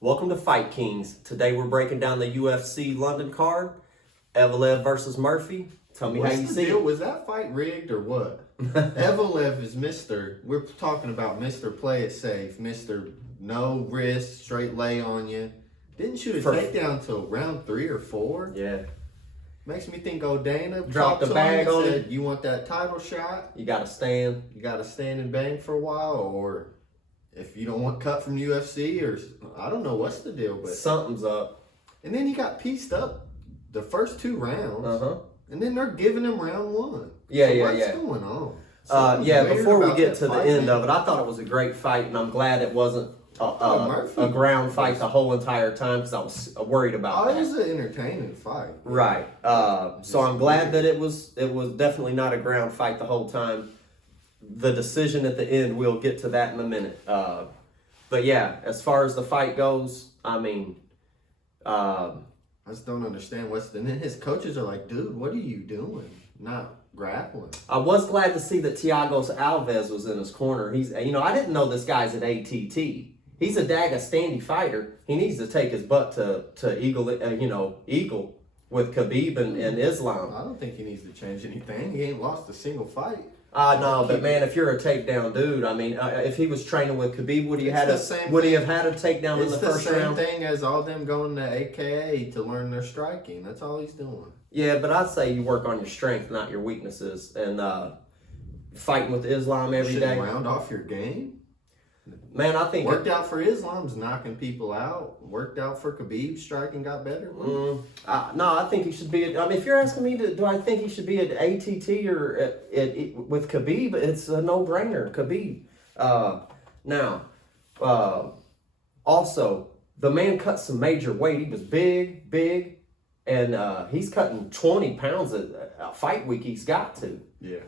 Welcome to Fight Kings. Today we're breaking down the UFC London card. Evelev versus Murphy. Tell me how you see deal? it. Was that fight rigged or what? Evelev is Mr. We're talking about Mr. Play It Safe, Mr. No wrist, straight lay on you. Didn't shoot a takedown till round 3 or 4. Yeah. Makes me think Dana dropped the bag on said, it. you want that title shot? You got to stand. You got to stand and bang for a while, or if you don't want cut from UFC, or I don't know what's the deal, but something's up. And then he got pieced up the first 2 rounds, and then they're giving him round 1. Yeah, What's going on? Before we get to the end of it, I thought it was a great fight, and I'm glad it wasn't a ground fight the whole entire time because I was worried about that. It was an entertaining fight. Right. So I'm glad that it was definitely not a ground fight the whole time. The decision at the end, we'll get to that in a minute. But yeah, as far as the fight goes, I mean, I just don't understand and then his coaches are like, dude, what are you doing? Not grappling. I was glad to see that Thiago Alves was in his corner. I didn't know this guy's at ATT. He's a standy fighter. He needs to take his butt to Eagle with Khabib and Islam. I don't think he needs to change anything. He ain't lost a single fight. No, but man, if you're a takedown dude, I mean, if he was training with Khabib, would he have had a takedown in the first round? It's the same thing as all them going to AKA to learn their striking. That's all he's doing. Yeah, but I'd say you work on your strength, not your weaknesses, and fighting with Islam every day. Round off your game. Man, I think worked out for Islam's knocking people out. Worked out for Khabib, striking got better. No, I think he should be. I mean, if you're asking me, do I think he should be at ATT or with Khabib? It's a no-brainer, Khabib. Also, the man cut some major weight. He was big, and he's cutting 20 pounds a fight week. He's got to. Yeah.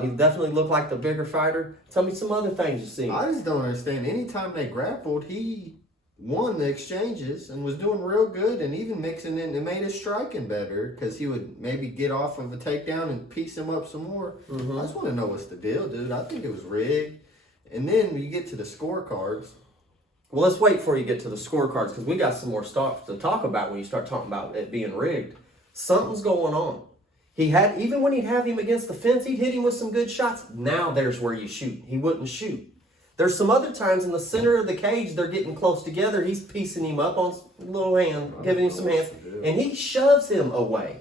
He definitely looked like the bigger fighter. Tell me some other things you see. I just don't understand. Anytime they grappled, he won the exchanges and was doing real good, and even mixing in, it made his striking better because he would maybe get off of a takedown and piece him up some more. I just want to know what's the deal, dude. I think it was rigged. And then when you get to the scorecards. Well, let's wait before you get to the scorecards because we got some more stuff to talk about when you start talking about it being rigged. Something's going on. Even when he'd have him against the fence, he'd hit him with some good shots. Now there's where you shoot. He wouldn't shoot. There's some other times in the center of the cage, they're getting close together. He's piecing him up on a little hand, giving him some hands, and he shoves him away.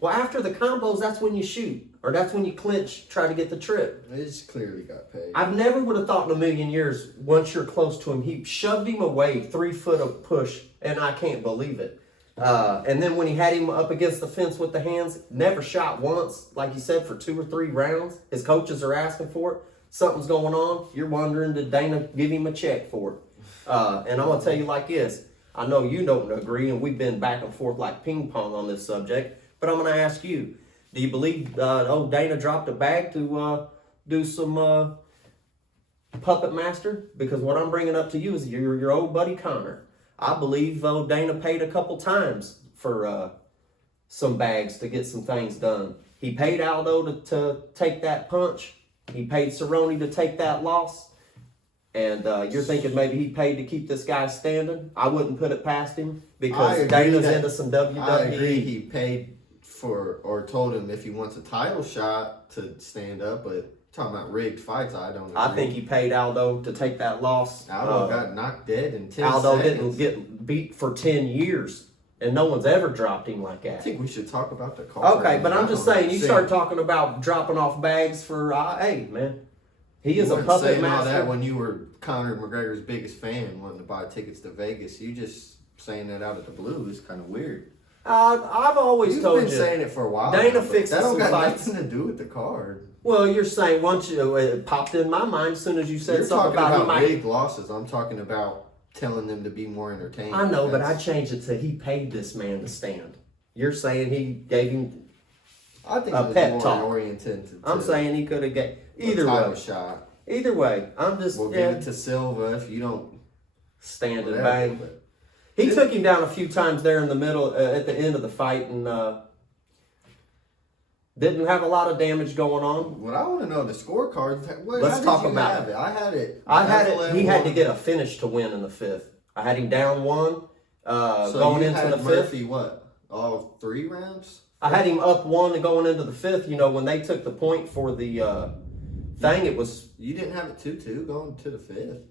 Well, after the combos, that's when you shoot, or that's when you clinch, try to get the trip. He just clearly got paid. I've never would have thought in a million years, once you're close to him, he shoved him away, 3 foot of push, and I can't believe it. And then when he had him up against the fence with the hands, never shot once, like you said, for 2 or 3 rounds. His coaches are asking for it. Something's going on. You're wondering, did Dana give him a check for it? And I'm going to tell you like this. I know you don't agree, and we've been back and forth like ping pong on this subject, but I'm going to ask you, do you believe Dana dropped a bag to do some puppet master? Because what I'm bringing up to you is your old buddy Connor. I believe Dana paid a couple times for some bags to get some things done. He paid Aldo to take that punch. He paid Cerrone to take that loss. And you're thinking maybe he paid to keep this guy standing? I wouldn't put it past him because Dana's into some WWE. I agree he paid for or told him if he wants a title shot to stand up, but talking about rigged fights, I don't agree. I think he paid Aldo to take that loss. Aldo got knocked dead in 10 Aldo seconds. didn't get beat for 10 years, and no one's ever dropped him like that. I think we should talk about the card. Okay, but I'm just saying, you start talking about dropping off bags for, hey, man, he is a puppet master. All that when you were Conor McGregor's biggest fan, wanting to buy tickets to Vegas. You just saying that out of the blue is kind of weird. I've always told you. You've been saying it for a while. Dana fixes some fights. That don't got nothing to do with the card. Well, you're saying once it popped in my mind as soon as you said something about big losses. I'm talking about telling them to be more entertaining. I know, but I changed it to he paid this man to stand. You're saying he gave him I think a it was pep more talk. Oriented to I'm saying he could have got either way. Shot. Either way, I'm just give it to Silva if you don't stand and bang. He took him down a few times there in the middle at the end of the fight and didn't have a lot of damage going on. What I want to know the scorecards. Let's talk about it. I had it. He had to get a finish to win in the 5th. I had him down 1 So going you into had the 5th. Murphy all 3 rounds? I had him up 1 and going into the 5th. You know, when they took the point for the thing, it was... You didn't have it 2-2 going to the 5th?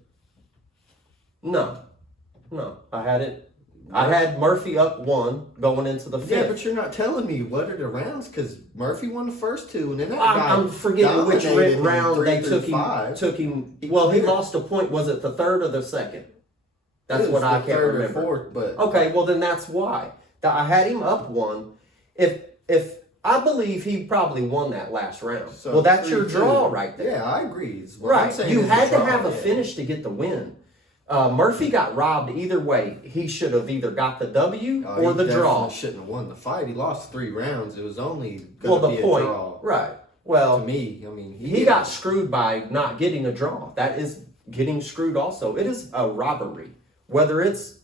No. I had it... I had Murphy up 1 going into the 5th. Yeah, but you're not telling me what are the rounds, because Murphy won the first 2, and then that I'm forgetting which dominated him round they 3 took through 5. him. He Well, he cleared. lost a point. Was it the 3rd or the 2nd? That's It was what I the can't 3rd remember. or 4th, but Okay, well then that's why. I had him up 1. If I believe he probably won that last round. So well, that's your 3-2. draw right there. Yeah, I agree. Is what I'm Right. saying You is had the to draw, have a yeah. finish to get the win. Murphy got robbed either way. He should have either got the W or the draw. He shouldn't have won the fight. He lost 3 rounds. It was only Well, going to the be point, a draw. right? Well, To me, I mean, he got screwed by not getting a draw. That is getting screwed. Also, it is a robbery. Whether it's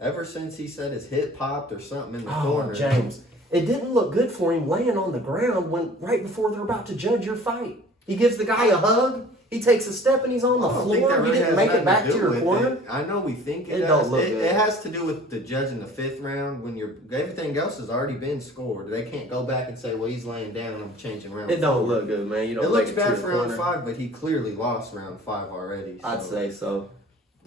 ever since he said his hip popped or something in the oh, corner. James, it didn't look good for him laying on the ground when right before they're about to judge your fight. He gives the guy a hug. He takes a step and he's on the I don't think floor. that You really didn't has make it nothing back to to do your with corner. it. I know we think It it don't does. look It good. has to do with the judge in the 5th round when everything else has already been scored. They can't go back and say, "Well, he's laying down. I'm changing round." It don't 4. look good, man. You don't. It looks make it to bad the for round corner. 5, but he clearly lost round 5 already. I'd so. say so.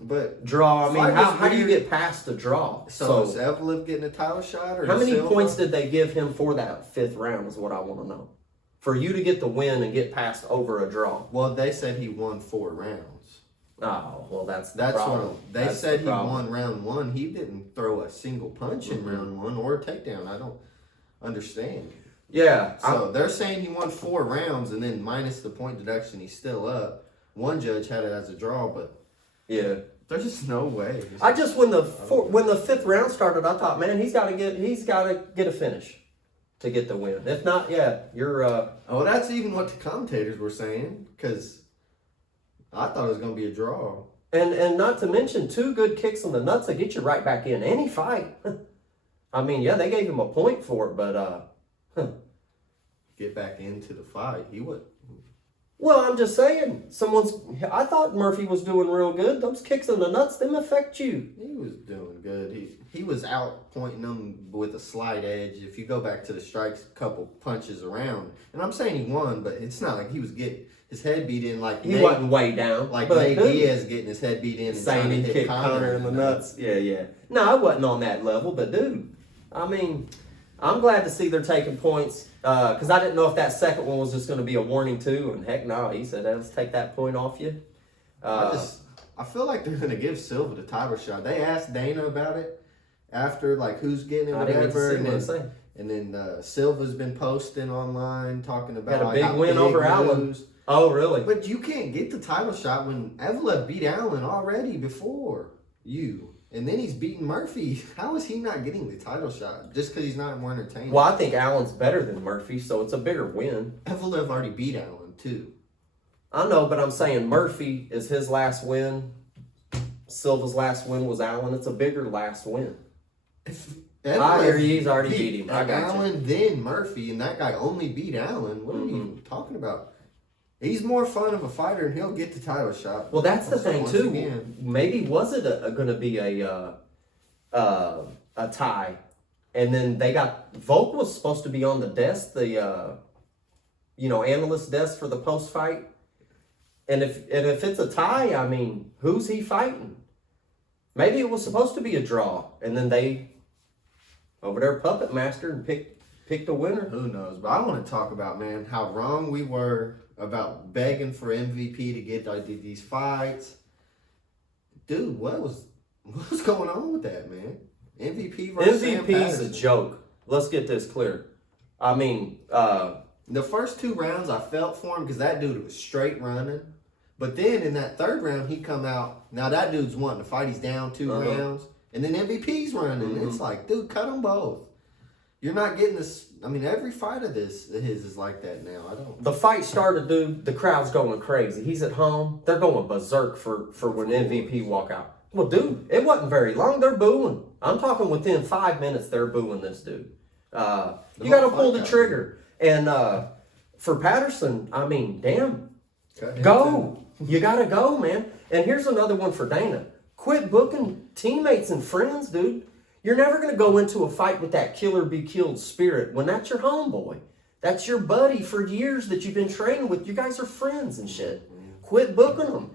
But Draw. I mean, Fight was how do you weird. get past the draw? so is Evelev getting a title shot or how many Silva? points did they give him for that 5th round? Is what I want to know. For you to get the win and get past over a draw. Well, they said he won 4 rounds. Oh, well, that's the That's problem. what they That's said. the He problem. won round 1. He didn't throw a single punch in round 1 or a takedown. I don't understand. Yeah. So they're saying he won 4 rounds, and then minus the point deduction, he's still up. One judge had it as a draw, but Yeah. there's just no way. I just when the 5th round started, I thought, man, he's got to get a finish to get the win. If not, yeah, you're. Oh, that's even what the commentators were saying, because I thought it was going to be a draw. And not to mention 2 good kicks in the nuts that get you right back in any fight. I mean, yeah, they gave him a point for it, but Get back into the fight. He would. well, I'm just saying, I thought Murphy was doing real good. Those kicks in the nuts, them affect you. He was doing good. He was out pointing them with a slight edge. If you go back to the strikes, a couple punches around, and I'm saying he won, but it's not like he was getting his head beat in like He wasn't way down. like but Nate dude, Diaz getting his head beat in and saying trying he to hit kicked Connor in the nuts. Yeah. No, I wasn't on that level, but dude, I mean, I'm glad to see they're taking points because I didn't know if that second one was just going to be a warning too. And heck no, he said, let's take that point off you. I feel like they're gonna give Silva the title shot. They asked Dana about it after, like, who's getting it, I didn't get to whatever, see what it said. and then Silva's been posting online talking about Had a like, big how win over Allen. news. Oh, really? But you can't get the title shot when Evelev beat Allen already before you. And then he's beating Murphy. How is he not getting the title shot? Just because he's not more entertaining? Well, I think Allen's better than Murphy, so it's a bigger win. Evelev already beat Allen, too. I know, but I'm saying Murphy is his last win. Silva's last win was Allen. It's a bigger last win. I hear you. He's already beat him. I got you. Allen, then Murphy, and that guy only beat Allen. What are you talking about? He's more fun of a fighter, and he'll get the title shot. Well, that's the thing Once too. again. Maybe was it going to be a tie, and then they got Volk was supposed to be on the desk, the analyst desk for the post fight, and if it's a tie, I mean, who's he fighting? Maybe it was supposed to be a draw, and then they over there puppet master and picked a winner. Who knows? But I want to talk about, man, how wrong we were about begging for MVP to get these fights. Dude, what was going on with that, man? MVP versus Sam MVP's a Patterson. joke. Let's get this clear. I mean, The first 2 rounds I felt for him because that dude was straight running. But then in that 3rd round, he come out. Now that dude's wanting to fight. He's down 2 rounds. And then MVP's running. It's like, dude, cut them both. You're not getting this. I mean, every fight of his is like that now. I don't. the fight started, dude. The crowd's going crazy. He's at home. They're going berserk for when MVP walk out. Well, dude, it wasn't very long. They're booing. I'm talking within 5 minutes. They're booing this dude. You got to pull the trigger. And for Patterson, I mean, damn, Cut him go. You got to go, man. And here's another one for Dana. Quit booking teammates and friends, dude. You're never going to go into a fight with that killer be killed spirit when that's your homeboy. That's your buddy for years that you've been training with. You guys are friends and shit. Quit booking them.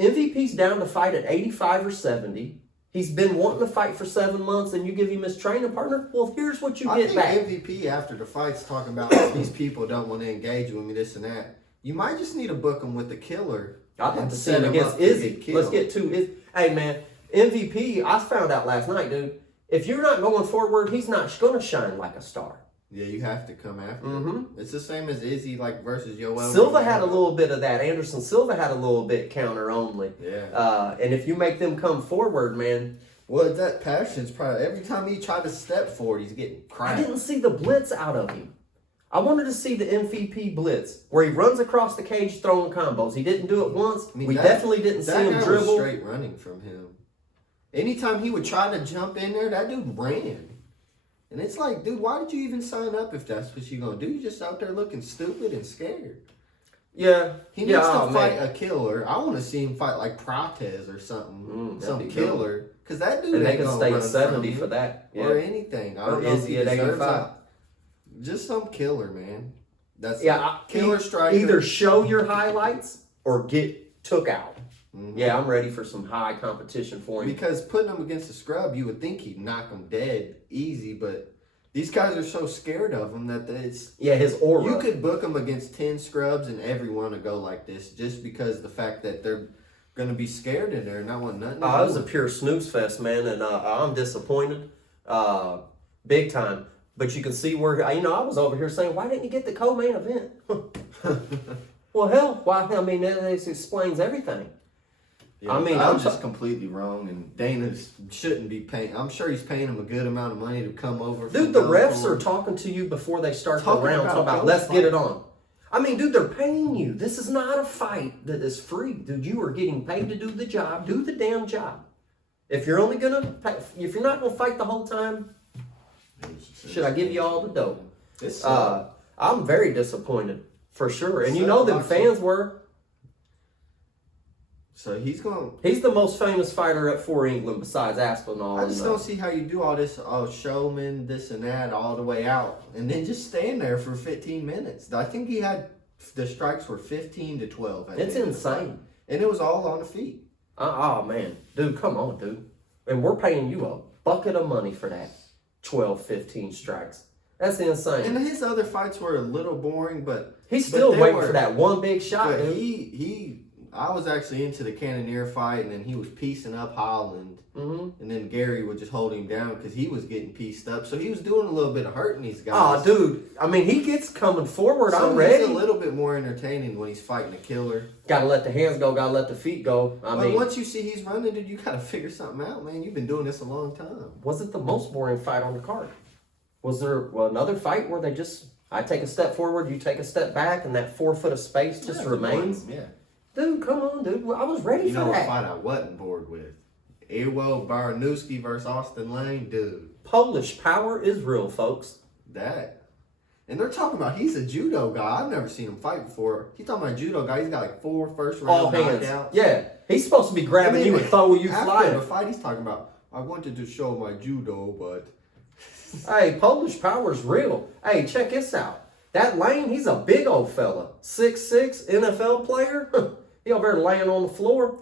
MVP's down to fight at 85 or 70. He's been wanting to fight for 7 months, and you give him his training partner? Well, here's what you get back. I think MVP after the fight's talking about these people don't want to engage with me, this and that. You might just need to book him with the killer. I'd like to see him against Izzy. Let's get to Izzy. Hey, man, MVP, I found out last night, dude. If you're not going forward, he's not going to shine like a star. Yeah, you have to come after him. It's the same as Izzy, like, versus Yoel. Silva had a little bit of that. Anderson Silva had a little bit counter only. Yeah. And if you make them come forward, man. Well, that passion's probably, every time he tried to step forward, he's getting cracked. I didn't see the blitz out of him. I wanted to see the MVP blitz, where he runs across the cage throwing combos. He didn't do it once. We definitely didn't see him dribble. That guy was straight running from him. Anytime he would try to jump in there, that dude ran. And it's like, dude, why did you even sign up if that's what you're going to do? You're just out there looking stupid and scared. Yeah. He needs to fight a killer. I want to see him fight like Protez or something. Some killer. Because that dude ain't going to run stay 70 for that. Yeah. Or anything. I don't know if he deserves it. Just some killer, man. That's killer striker. Either show your highlights or get took out. Yeah, I'm ready for some high competition for him. Because putting him against a scrub, you would think he'd knock him dead easy, but these guys are so scared of him that it's... Yeah, his aura. You could book him against 10 scrubs and everyone would go like this just because the fact that they're going to be scared in there and not want nothing to do. It was a pure snooze fest, man, and I'm disappointed. Big time. But you can see where, I was over here saying, why didn't you get the co-main event? Well, hell, why? I mean, that explains everything. Yeah, I'm just completely wrong, and Dana shouldn't be paying. I'm sure he's paying him a good amount of money to come over. Dude, the refs are talking to you before they start the round, talking about, let's get it on. I mean, dude, they're paying you. This is not a fight that is free. Dude, you are getting paid to do the job. Do the damn job. If you're only going to, if you're not going to fight the whole time, should I give you all the dough? I'm very disappointed, for sure. And them fans were. So he's the most famous fighter for England besides Aspinall. I just don't see how you do all this, showman, this and that, all the way out, and then just stand there for 15 minutes. I think he had, the strikes were 15 to 12. It's insane. And it was all on the feet. Oh, man. Dude, come on, dude. And we're paying you a bucket of money for that. 12, 15 strikes. That's insane. And his other fights were a little boring, but... He's still waiting for that one big shot, but dude. I was actually into the Cannonier fight, and then he was piecing up Holland. And then Gary would just hold him down because he was getting pieced up. So he was doing a little bit of hurting these guys. Oh, dude. I mean, he gets coming forward. So I'm ready. He's a little bit more entertaining when he's fighting a killer. Got to let the hands go. Got to let the feet go. But once you see he's running, dude, you got to figure something out, man. You've been doing this a long time. Was it the most boring fight on the card? Was there another fight where they just, I take a step forward, you take a step back, and that 4 foot of space just remains? Yeah. Dude, come on, dude. I was ready for that. You know what fight I wasn't bored with? Iwo Baranowski versus Austin Lane, dude. Polish power is real, folks. That. And they're talking about he's a judo guy. I've never seen him fight before. He's talking about a judo guy. He's got like 4 first round knockouts. Yeah. He's supposed to be grabbing you and throwing you flying. After the fight, he's talking about, I wanted to show my judo, but... Hey, Polish power's real. Hey, check this out. That Lane, he's a big old fella. 6'6", NFL player. He over there laying on the floor.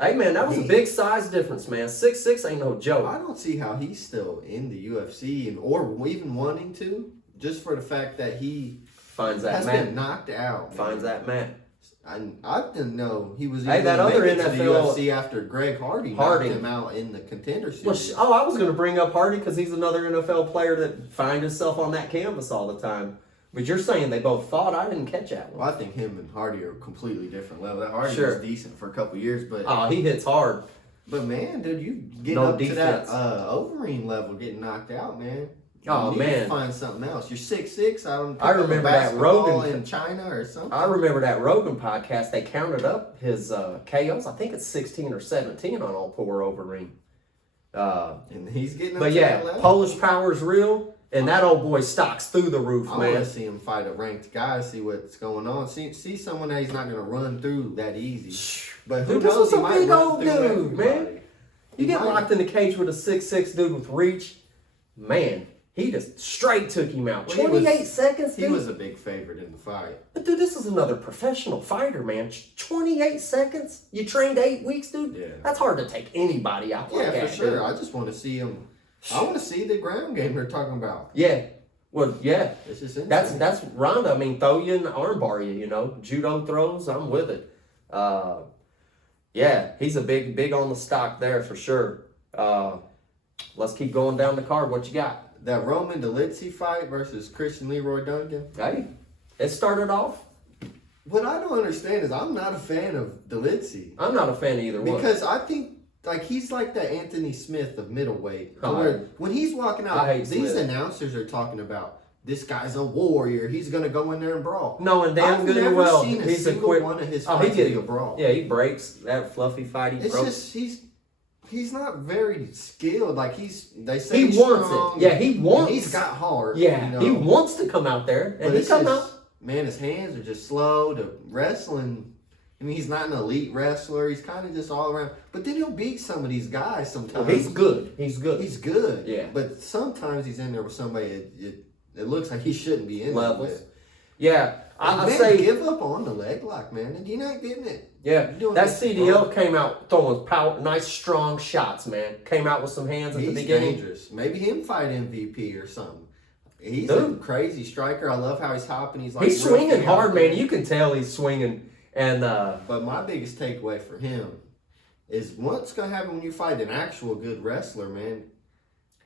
Hey, man, that was a big size difference, man. 6'6" ain't no joke. I don't see how he's still in the UFC or even wanting to, just for the fact that he finds that has mat. Been knocked out. Finds that mat. I didn't know he was even that other NFL to the UFC after Greg Hardy knocked him out in the Contender Series. Well, I was going to bring up Hardy because he's another NFL player that finds himself on that canvas all the time. But you're saying they both fought? I didn't catch that one. Well, I think him and Hardy are completely different level. That Hardy was decent for a couple years, but he hits hard. But man, dude, you get up defense. To that Overeem level, getting knocked out, man. You need to find something else. You're 6'6". I remember that Rogan in China or something. I remember that Rogan podcast. They counted up his KOs. I think it's 16 or 17 on all poor Overeem. And he's getting. But yeah, Polish power's real. And that old boy stocks through the roof, I man. want to see him fight a ranked guy, see what's going on. See someone that he's not going to run through that easy. But who Dude, this knows? was a He might big run old through dude, everybody. man. You get locked in the cage with a 6'6" dude with reach, man. He just straight took him out. Well, 28 seconds, dude. He was a big favorite in the fight. But dude, this is another professional fighter, man. 28 seconds? You trained 8 weeks, dude? Yeah. That's hard to take anybody out like Yeah, that, for sure. dude. I just want to see him. I want to see the ground game they're talking about. Yeah. Well, yeah. It's just insane. That's Ronda. I mean, throw you and armbar you, you know. Judo throws, I'm with it. Yeah, he's a big on the stock there for sure. Let's keep going down the card. What you got? That Roman Dolidze fight versus Christian Leroy Duncan. Hey, it started off. What I don't understand is I'm not a fan of Dolidze. I'm not a fan of either one. Because I think like he's like the Anthony Smith of middleweight. Oh, Where when he's walking I out, hate these Smith. announcers are talking about this guy's a warrior. He's gonna go in there and brawl. Knowing damn I've good and never well seen a he's a single quick. one of his Oh, fights he be a get brawl. Yeah, he breaks that fluffy fight. He It's broke. just he's not very skilled. Like they say He he's wants strong, it. Yeah, he and wants. he's got heart. Yeah, you know. he wants to come out there, and But he it's come just, out. man, his hands are just slow. The wrestling, I mean, he's not an elite wrestler. He's kind of just all around. But then he'll beat some of these guys sometimes. He's good. He's good. He's good. Yeah. But sometimes he's in there with somebody it looks like he shouldn't be in there Levels. with. Yeah, I Man, say. give up on the leg lock, man. And you're not getting it. Yeah, You're doing that this CDL wrong. came out throwing power, nice strong shots, man. Came out with some hands at He's the beginning. dangerous. Maybe him fight MVP or something. He's Dude. a crazy striker. I love how he's hopping. He's like He's real swinging free hard, out man. there. You can tell he's swinging, and But my biggest takeaway for him is what's going to happen when you fight an actual good wrestler, man.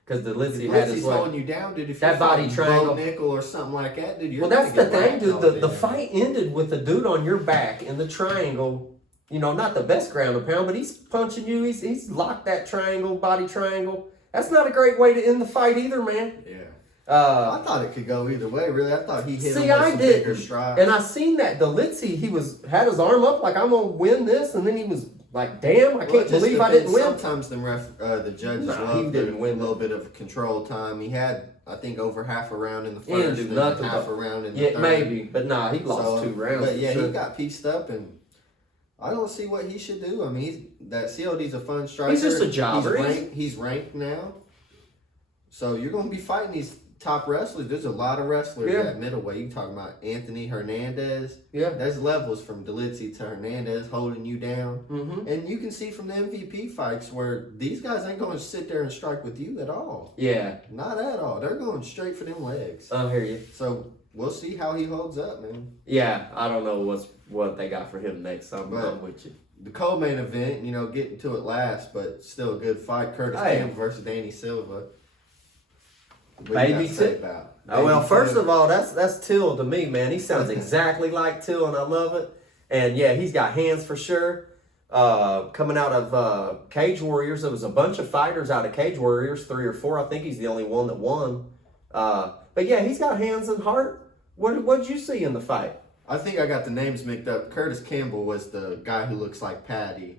because the Lizzie had He's his holding way. you down, dude. If That you body fight triangle. Bo Nickel or something like that, dude, you're Well, that's the gonna get thing, dude. ragdolled The in. fight ended with the dude on your back in the triangle. You know, not the best ground and pound, but he's punching you. He's locked that triangle, body triangle. That's not a great way to end the fight either, man. Yeah. Uh, I thought it could go either way, really. I thought he hit him See, with I some didn't. bigger strides. And I seen that Dolidze, he had his arm up like I'm gonna win this, and then he was like, "Damn, I Well, it can't just believe I depends. didn't win." Sometimes the judges Nah, he love didn't a win. little bit of control time. He had, I think, over half a round in the He didn't first do and nothing half but- a round in the Yeah, third. maybe, but nah, he lost 2 rounds. But yeah, for sure. he got pieced up, and I don't see what he should do. I mean, that COD's a fun striker. He's just a jobber. He's ranked now. So you're going to be fighting these top wrestlers. There's a lot of wrestlers Yeah. at middleweight. You talking about Anthony Hernandez. Yeah. There's levels from Dolidze to Hernandez holding you down. Mm-hmm. And you can see from the MVP fights where these guys ain't going to sit there and strike with you at all. Yeah, Not at all. They're going straight for them legs. I hear you. So we'll see how he holds up, man. Yeah, I don't know what they got for him next. I'm But- with you. The co-main event, getting to it last, but still a good fight. Curtis Hey. Campbell versus Danny Silva. What you Baby got to say Till. about? Oh, well, Baby first Till. of all, that's Till to me, man. He sounds exactly like Till, and I love it. And yeah, he's got hands for sure. Coming out of Cage Warriors, there was a bunch of fighters out of Cage Warriors, 3 or 4. I think he's the only one that won. But yeah, he's got hands and heart. What'd you see in the fight? I think I got the names mixed up. Curtis Campbell was the guy who looks like Patty.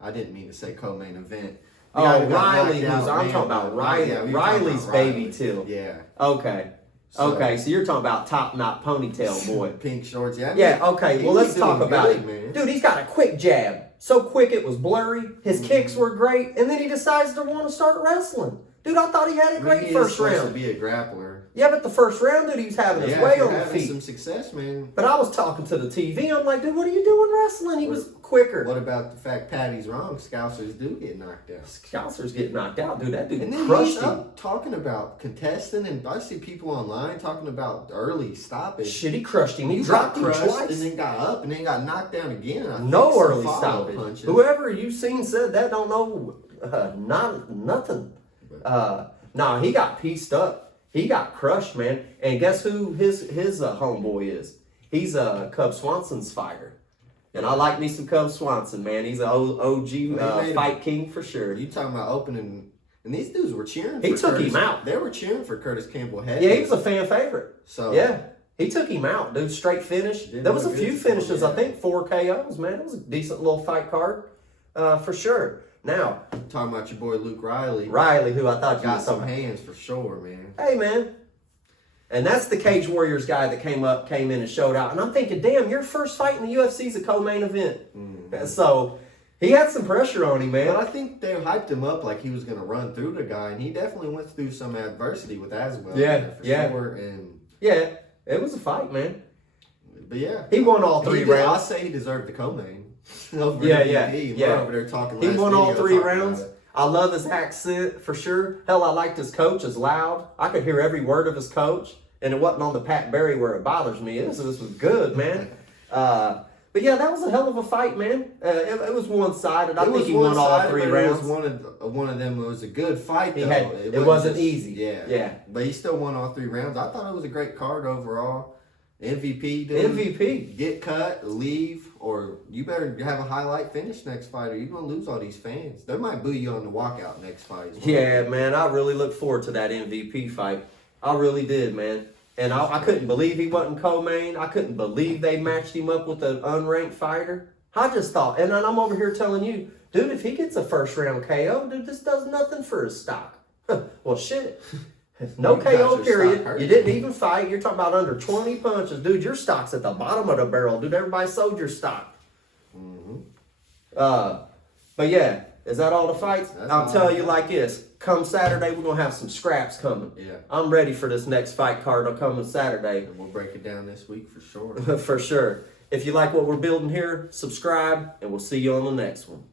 I didn't mean to say co-main event. The guy Oh, who got Riley, knocked who's out, I'm man, talking about but- Riley. yeah, we were talking Riley's about baby Riley. Till. Yeah. Okay. So- Okay, so you're talking about top knot ponytail boy. Pink shorts. Yeah. I mean, Yeah, okay. Well, let's he's talk doing about good, it. man. Dude, he's got a quick jab. So quick it was blurry. His Mm-hmm. kicks were great. And then he decides to want to start wrestling. Dude, I thought he had a I mean, great he is first supposed round. to be a grappler. Yeah, but the first round, dude, he was having his Yeah, way if you're on the having feet. some success, man. But I was talking to the TV. I'm like, dude, what are you doing wrestling? He was quicker. What about the fact Patty's wrong? Scousers do get knocked out. Scousers get knocked out, dude. That dude And then crushed he's him. up talking about contesting, and I see people online talking about early stoppage. Shit, he crushed him. He He dropped got him crushed twice. and then got up and then got knocked down again. I No think some early follow stoppage. punches. Whoever you've seen said that don't know nothing. Nah, he got pieced up. He got crushed, man. And guess who his homeboy is? He's Cub Swanson's fighter. And I like me some Cub Swanson, man. He's an OG made fight king for sure. You talking about opening? And these dudes were cheering. He for took Curtis. him out. They were cheering for Curtis Campbell head. Yeah, he was a fan favorite. So Yeah, he took him out, dude. Straight finish. Didn't There was a look few good for him, finishes. yeah. I think 4 KOs, man. It was a decent little fight card, for sure. Now, talking about your boy Luke Riley. Riley, who I thought you Got was some talking. hands for sure, man. Hey, man, And that's the Cage Warriors guy that came in and showed out. And I'm thinking, damn, your first fight in the UFC is a co-main event. So he had some pressure on him, man. But I think they hyped him up like he was going to run through the guy, and he definitely went through some adversity with Aswell. Sure. And yeah, it was a fight, man. But yeah, he won all 3 rounds. I'll say he deserved the co-main. Yeah. We're over there talking. He won all 3 rounds. I love his accent for sure. Hell, I liked his coach. It's loud. I could hear every word of his coach, and it wasn't on the Pat Barry where it bothers me. This was good, man. But yeah, that was a hell of a fight, man. It was one-sided. I think he won all 3 rounds. It was one of them. It was a good fight, though. It wasn't easy. Yeah. But he still won all 3 rounds. I thought it was a great card overall. MVP, dude. MVP. Get cut, leave, or you better have a highlight finish next fight, or you're going to lose all these fans. They might boo you on the walkout next fight. Yeah, man. I really look forward to that MVP fight. I really did, man. And I couldn't believe he wasn't co-main. I couldn't believe they matched him up with an unranked fighter. I just thought, and I'm over here telling you, dude, if he gets a first-round KO, dude, this does nothing for his stock. Well, shit. No KO period. You didn't even fight. You're talking about under 20 punches. Dude, your stock's at the bottom of the barrel. Dude, everybody sold your stock. But yeah, is that all the fights? I'll tell you like this. Come Saturday, we're going to have some scraps coming. Yeah. I'm ready for this next fight card on coming Saturday. And we'll break it down this week for sure. For sure. If you like what we're building here, subscribe, and we'll see you on the next one.